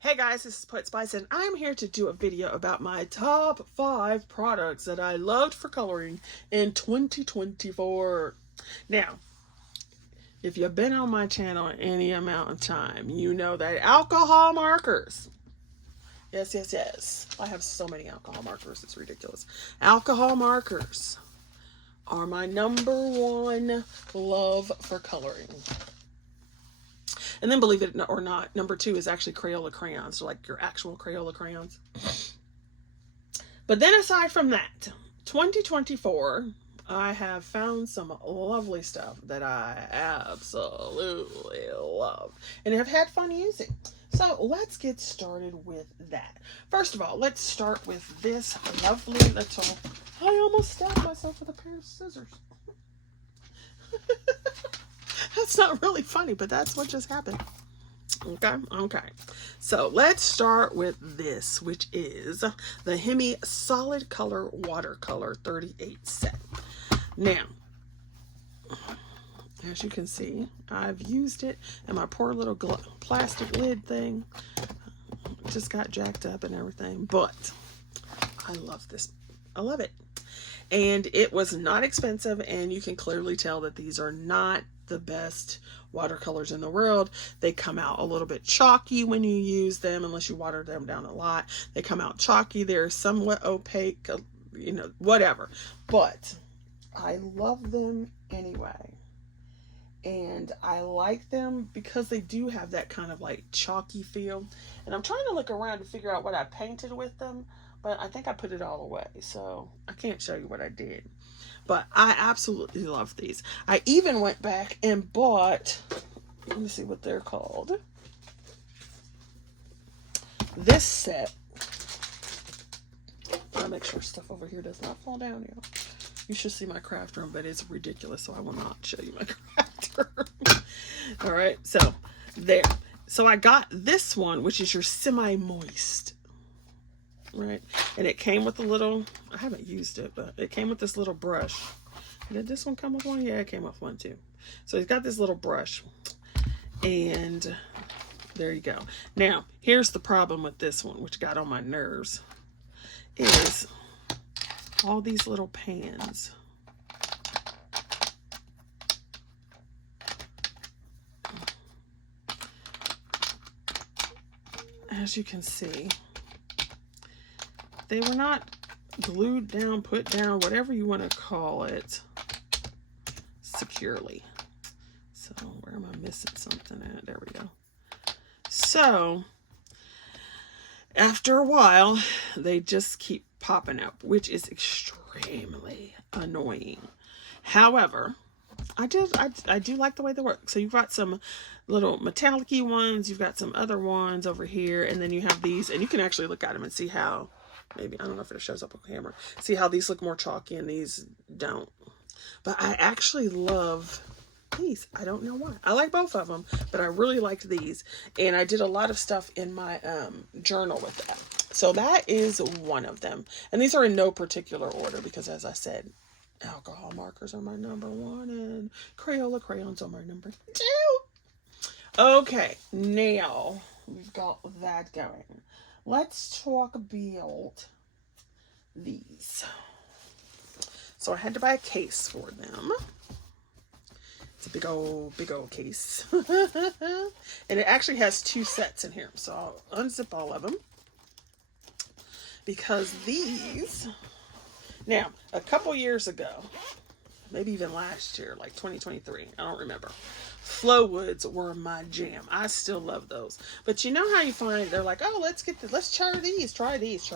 Hey guys, this is Put Spice and I'm here to do a video about my top 5 products that I loved for coloring in 2024. Now, if you've been on my channel any amount of time, you know that alcohol markers. Yes. I have so many alcohol markers, it's ridiculous. Alcohol markers are my #1 love for coloring. And then, believe it or not, #2 is actually Crayola crayons, like your actual Crayola crayons. But then aside from that, 2024, I have found some lovely stuff that I absolutely love and have had fun using. So let's get started with that. First of all, let's start with this lovely little... I almost stabbed myself with a pair of scissors. That's not really funny, but that's what just happened. Okay. So let's start with this, which is the Himi Solid Color Watercolor 38 set. Now, as you can see, I've used it, and my poor little plastic lid thing just got jacked up and everything, but I love this. I love it. And it was not expensive, and you can clearly tell that these are not the best watercolors in the world. They come out a little bit chalky when you use them, unless you water them down a lot. They come out chalky. They're somewhat opaque, you know, whatever. But I love them anyway. And I like them because they do have that kind of like chalky feel. And I'm trying to look around to figure out what I painted with them, but I think I put it all away, so I can't show you what I did. But I absolutely love these. I even went back and bought, let me see what they're called. This set. I'll make sure stuff over here does not fall down, y'all. You should see my craft room, but it's ridiculous, so I will not show you my craft room. All right, so there. So I got this one, which is your semi-moist. Right, and it came with a little, I haven't used it, but it came with this little brush. Did this one come with one? Yeah, it came with one too. So it's got this little brush, and there you go. Now, here's the problem with this one, which got on my nerves, is all these little pans. As you can see, they were not glued down, put down, whatever you want to call it, securely. So where am I missing something at? There we go. So after a while, they just keep popping up, which is extremely annoying. However, I do like the way they work. So you've got some little metallic-y ones, you've got some other ones over here, and then you have these, and you can actually look at them and see how, maybe, I don't know if it shows up on camera, see how these look more chalky and these don't. But I actually love these. I don't know why. I like both of them, but I really liked these. And I did a lot of stuff in my journal with that. So that is one of them. And these are in no particular order because, as I said, alcohol markers are my #1 and Crayola crayons are my #2. Okay, now we've got that going. Let's talk about these. So I had to buy a case for them. It's a big old case. And it actually has 2 sets in here. So I'll unzip all of them. Because these, now, a couple years ago, maybe even last year, like 2023, I don't remember, flow woods were my jam. I still love those. But you know how you find they're like, oh, let's try these, try these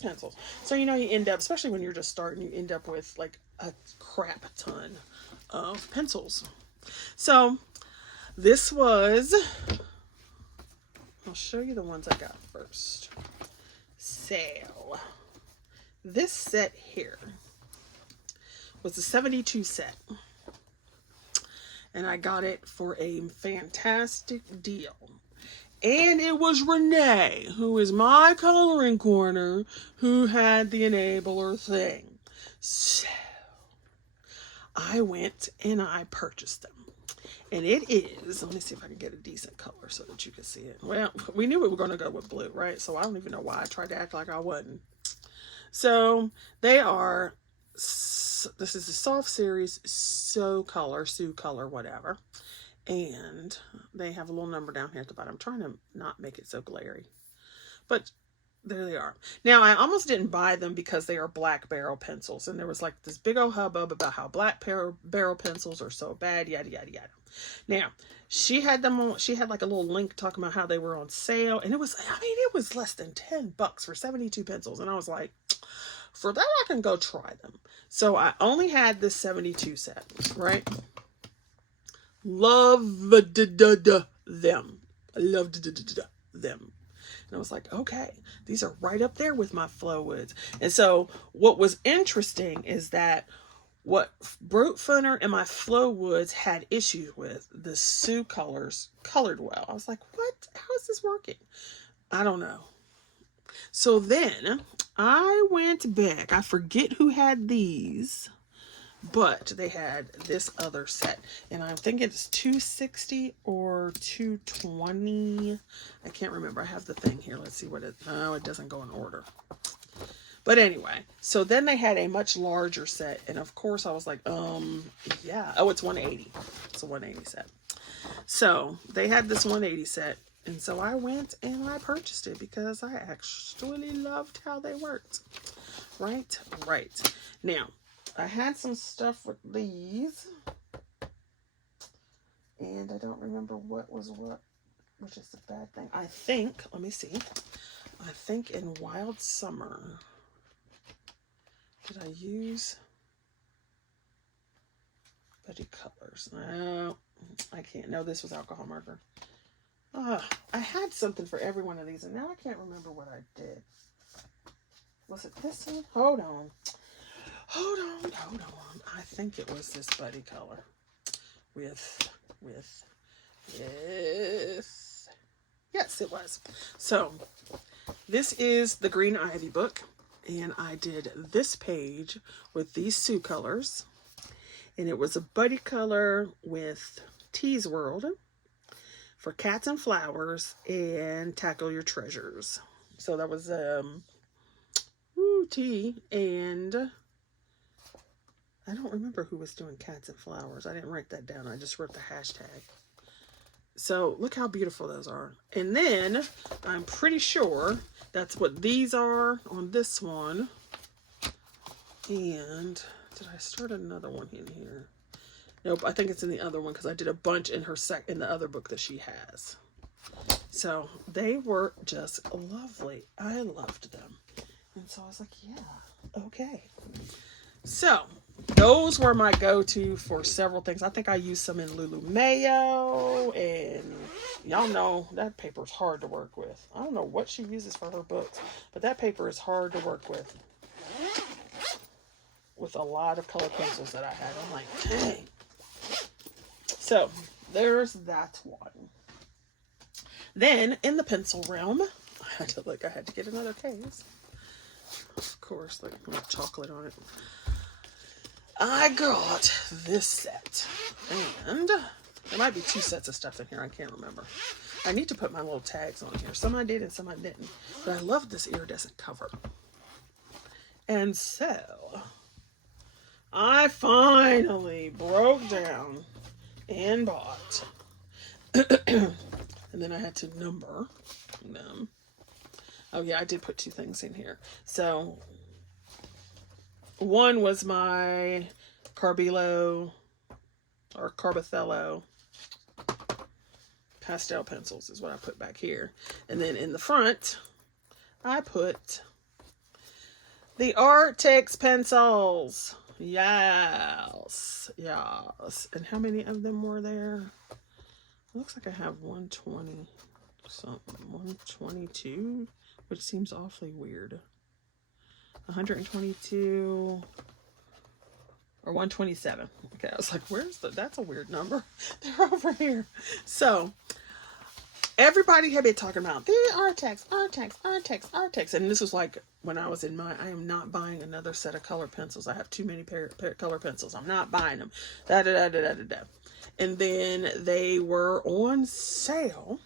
pencils. So you know you end up, especially when you're just starting, you end up with like a crap ton of pencils. So this was, I'll show you the ones I got first. So this set here was a 72 set. And I got it for a fantastic deal. And it was Renee, who is my coloring corner, who had the enabler thing. So I went and I purchased them. And it is, let me see if I can get a decent color so that you can see it. Well, we knew we were going to go with blue, right? So I don't even know why I tried to act like I wasn't. So they are, this is a soft series, Sue color, whatever. And they have a little number down here at the bottom. I'm trying to not make it so glary. But there they are. Now, I almost didn't buy them because they are black barrel pencils. And there was like this big old hubbub about how black barrel pencils are so bad, yada, yada, yada. Now, she had them on, she had like a little link talking about how they were on sale. And it was, I mean, it was less than $10 for 72 pencils. And I was like, for that, I can go try them. So I only had this 72 set, right? Loved them. I loved them. And I was like, okay, these are right up there with my Flow Woods. And so what was interesting is that what Brute Funner and my Flow Woods had issues with, the Sue colors colored well. I was like, what? How is this working? I don't know. So then I went back. I forget who had these, but they had this other set, and I think it's 260 or 220. I can't remember. I have the thing here. Let's see what it, oh, it doesn't go in order. But anyway, so then they had a much larger set, and of course I was like, yeah. Oh, it's 180. It's a 180 set. So they had this 180 set, and so I went and I purchased it because I actually loved how they worked. Right. Now, I had some stuff with these, and I don't remember what was what, which is the bad thing. I think, let me see, I think in Wild Summer, did I use Buddy Colors? No, I can't. No, this was alcohol marker. I had something for every one of these, and now I can't remember what I did. Was it this one? Hold on. I think it was this Buddy color with yes, it was. So this is the Green Ivy book, and I did this page with these Sue colors, and it was a Buddy color with Tease World for Cats and Flowers and Tackle Your Treasures. So that was T, and I don't remember who was doing Cats and Flowers. I didn't write that down. I just wrote the hashtag. So look how beautiful those are. And then I'm pretty sure that's what these are on this one. And did I start another one in here? Nope, I think it's in the other one because I did a bunch in her in the other book that she has. So they were just lovely. I loved them. And so I was like, yeah, okay. So those were my go-to for several things. I think I used some in Lulu Mayo, and y'all know that paper is hard to work with. I don't know what she uses for her books, but that paper is hard to work with a lot of color pencils that I had. I'm like, dang. So there's that one. Then in the pencil realm, I had to get another case. Of course, like with chocolate on it. I got this set, and there might be 2 sets of stuff in here. I can't remember. I need to put my little tags on here. Some I did and some I didn't. But I love this iridescent cover. And so I finally broke down and bought. And then I had to number them. Oh yeah, I did put 2 things in here. So one was my Carbello or Carbothello pastel pencils is what I put back here. And then in the front, I put the Artex pencils. Yes. And how many of them were there? It looks like I have 120 something, 122, which seems awfully weird. 122 or 127. Okay, I was like, that's a weird number. They're over here. So everybody had been talking about the Artex. And this was like when I was in I am not buying another set of color pencils. I have too many color pencils. I'm not buying them. And then they were on sale.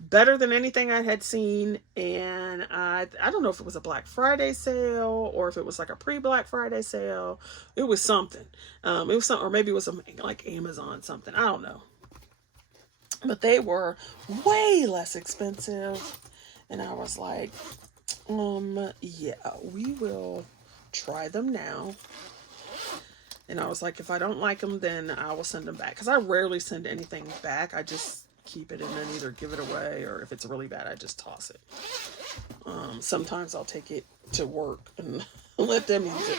Better than anything I had seen. And I don't know if it was a Black Friday sale or if it was like a pre-Black Friday sale. It was something. It was something, or maybe it was like Amazon something. I don't know. But they were way less expensive. And I was like, yeah, we will try them now. And I was like, if I don't like them, then I will send them back. Because I rarely send anything back. I just keep it and then either give it away, or if it's really bad, I just toss it. Sometimes I'll take it to work and let them use it.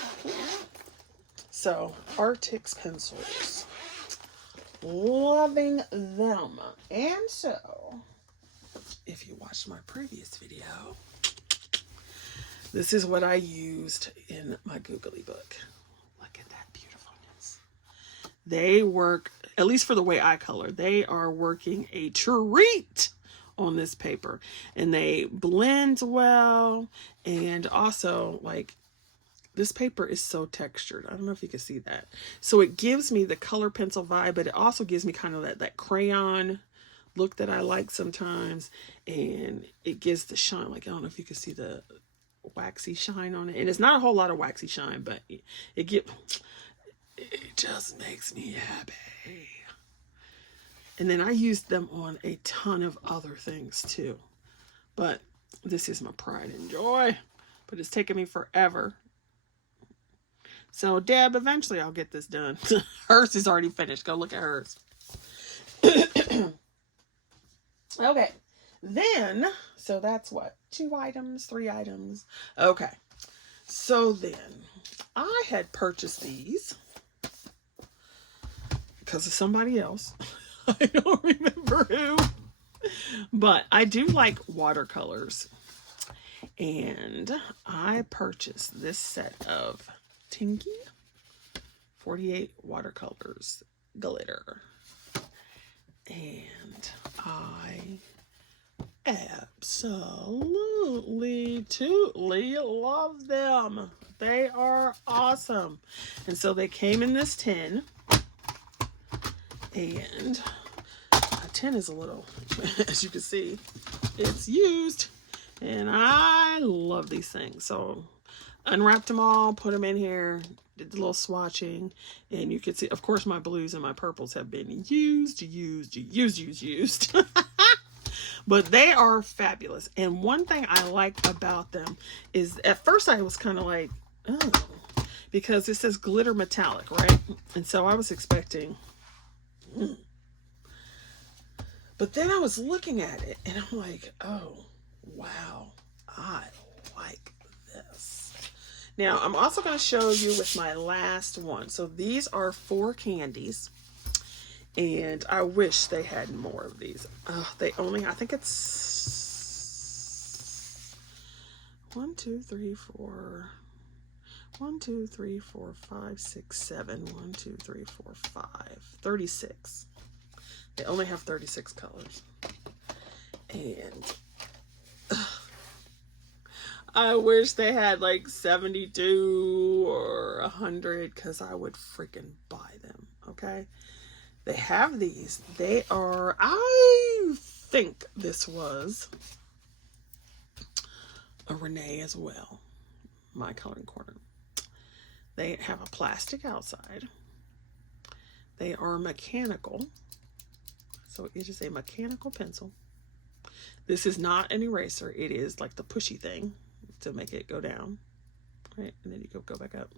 So, Artex pencils. Loving them. And so, if you watched my previous video, this is what I used in my googly book. Look at that beautifulness. They work, at least for the way I color, they are working a treat on this paper. And they blend well. And also, like, this paper is so textured. I don't know if you can see that. So it gives me the color pencil vibe, but it also gives me kind of that crayon look that I like sometimes. And it gives the shine. Like, I don't know if you can see the waxy shine on it. And it's not a whole lot of waxy shine, but it just makes me happy. And then I used them on a ton of other things too. But this is my pride and joy. But it's taken me forever. So, Deb, eventually I'll get this done. Hers is already finished. Go look at hers. Okay. Then, so that's what? 2 items, 3 items. Okay. So then, I had purchased these because of somebody else. I don't remember who. But I do like watercolors. And I purchased this set of Tingy 48 watercolors glitter. And I absolutely totally love them. They are awesome. And so they came in this tin. And a tin is a little, as you can see, it's used. And I love these things. So unwrapped them all, put them in here, did the little swatching, and you can see, of course, my blues and my purples have been used. But they are fabulous. And one thing I like about them is, at first I was kind of like, oh, because it says glitter metallic, right? And so I was expecting, but then I was looking at it and I'm like, oh, wow, I like this. Now, I'm also going to show you with my last one. So these are 4 candies. And I wish they had more of these. They only, I think it's 1, 2, 3, 4. 1, 2, 3, 4, 5, 6, 7. 1, 2, 3, 4, 5. 36. They only have 36 colors. And I wish they had like 72 or 100, because I would freaking buy them. Okay. They have these. They are, I think this was a Renee as well. My coloring corner. They have a plastic outside. They are mechanical. So it is a mechanical pencil. This is not an eraser. It is like the pushy thing to make it go down. Right? And then you go back up.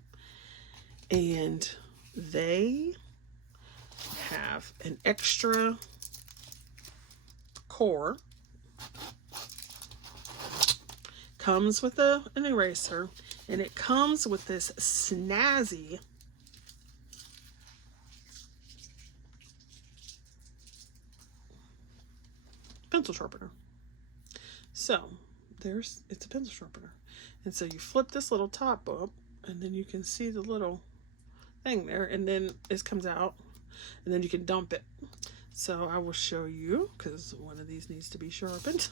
And they have an extra core. Comes with an eraser, and it comes with this snazzy pencil sharpener. So it's a pencil sharpener, and so you flip this little top up, and then you can see the little thing there, and then this comes out, and then you can dump it. So I will show you, because one of these needs to be sharpened.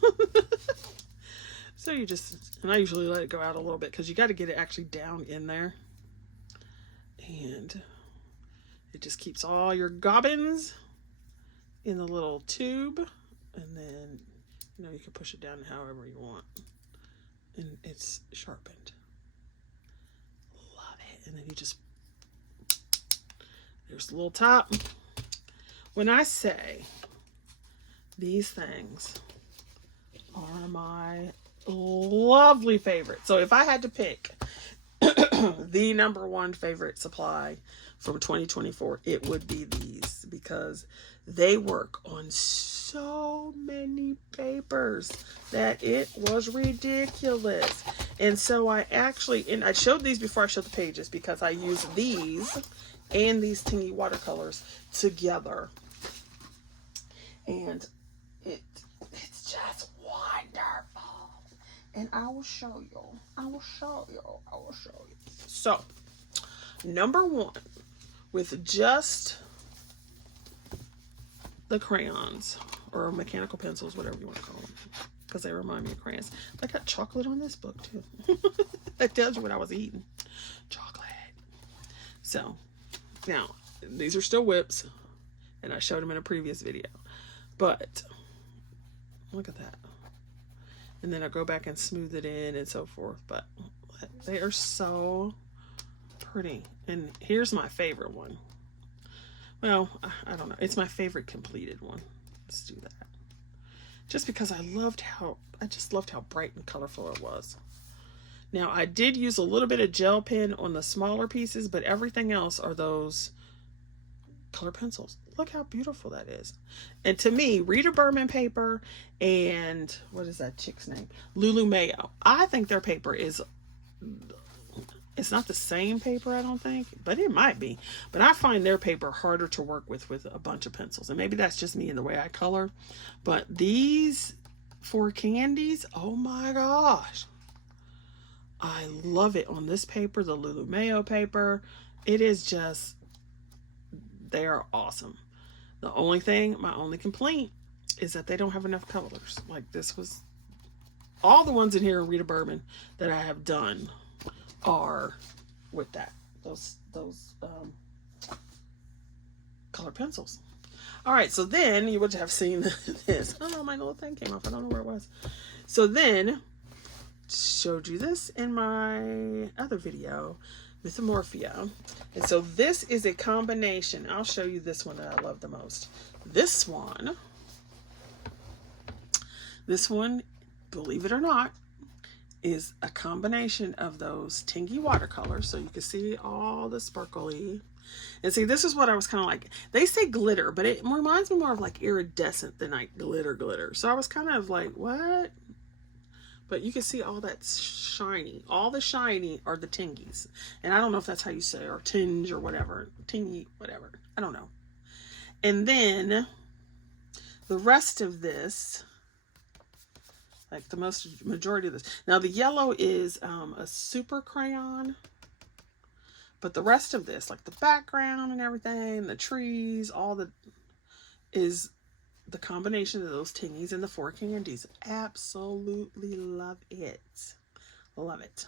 So you just, and I usually let it go out a little bit, because you got to get it actually down in there. And It just keeps all your gobbins in the little tube, and then, you know, you can push it down however you want, and it's sharpened. Love it. And then you just, there's the little top. When I say these things are my lovely favorite, so if I had to pick the #1 favorite supply from 2024, it would be these, because they work on so many papers that it was ridiculous. And so I actually, and I showed these before I showed the pages, because I use these and these Tingy watercolors together, and it's just wonderful. And I will show you. I will show you. I will show you. So, #1, with just the crayons, or mechanical pencils, whatever you want to call them, because they remind me of crayons. I got chocolate on this book too. That tells you what I was eating. Chocolate. So, now, these are still whips, and I showed them in a previous video. But, look at that. And then I go back and smooth it in and so forth. But they are so pretty. And here's my favorite one. Well, I don't know. It's my favorite completed one. Let's do that. Just because I just loved how bright and colorful it was. Now, I did use a little bit of gel pen on the smaller pieces, but everything else are those color pencils. Look how beautiful that is. And to me, Rita Berman paper and, what is that chick's name? Lulu Mayo. I think their paper is, it's not the same paper, I don't think, but it might be. But I find their paper harder to work with a bunch of pencils. And maybe that's just me and the way I color. But these 4 candies, oh my gosh. I love it on this paper, the Lulu Mayo paper. It is just, they are awesome. The only thing, my only complaint, is that they don't have enough colors. Like, this was, all the ones in here are Rita Berman that I have done are with that, those color pencils. All right, so then you would have seen this. Oh, my little thing came off. I don't know where it was. So then, showed you this in my other video, Mythomorphia. And so this is a combination. I'll show you this one that I love the most. This one, believe it or not, is a combination of those Tingy watercolors. So you can see all the sparkly. And see, this is what I was kind of like, they say glitter, but it reminds me more of like iridescent than like glitter. So I was kind of like, what? But you can see all that shiny. All the shiny are the Tingies. And I don't know if that's how you say it, or tinge or whatever. Tingy, whatever. I don't know. And then the rest of this, like the majority of this. Now the yellow is a super crayon. But the rest of this, like the background and everything, the trees, all the, is the combination of those Tingies and the 4 candies. Absolutely love it. Love it.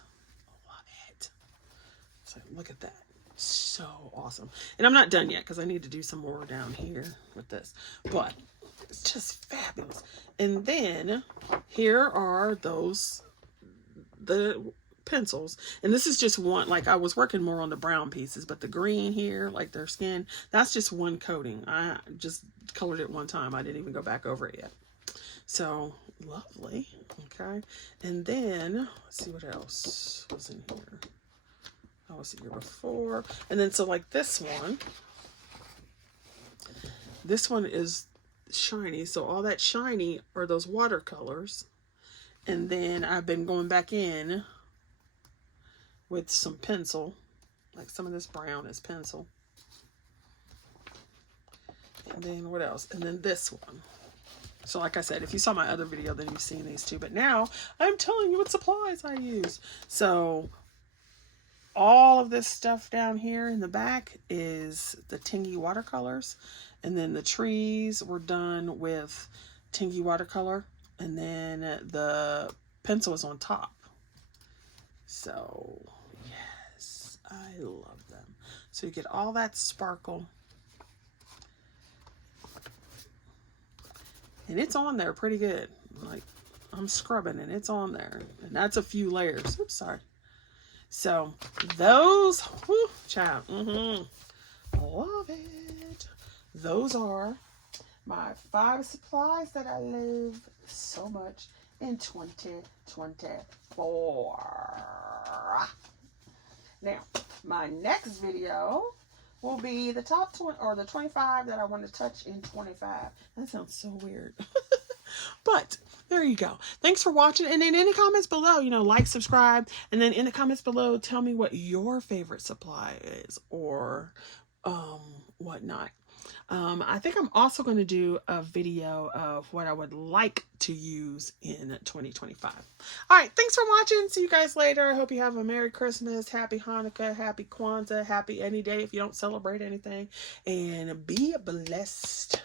Love it. So look at that. So awesome. And I'm not done yet because I need to do some more down here with this. But it's just fabulous. And then here are those, the pencils. And this is just one, like I was working more on the brown pieces, but the green here, like their skin, that's just one coating. I just colored it one time. I didn't even go back over it yet. So lovely. Okay. And then let's see what else was in here. I was here before. And then so like this one is shiny. So all that shiny are those watercolors. And then I've been going back in with some pencil, like some of this brown is pencil. And then what else? And then this one. So like I said, if you saw my other video, then you've seen these two. But now I'm telling you what supplies I use. So all of this stuff down here in the back is the Tingy watercolors. And then the trees were done with Tingy watercolor. And then the pencil is on top. So yes, I love them. So you get all that sparkle And it's on there pretty good. Like, I'm scrubbing and it's on there. And that's a few layers. Oops, sorry. So, those, whew, child, love it. Those are my 5 supplies that I love so much in 2024. Now, my next video will be the top 20 or the 25 that I want to touch in 25. That sounds so weird. But there you go. Thanks for watching. And then in the comments below, you know, like, subscribe. And then in the comments below, tell me what your favorite supply is or whatnot. I think I'm also going to do a video of what I would like to use in 2025. All right. Thanks for watching. See you guys later. I hope you have a Merry Christmas, Happy Hanukkah, Happy Kwanzaa, Happy any day if you don't celebrate anything. And be blessed.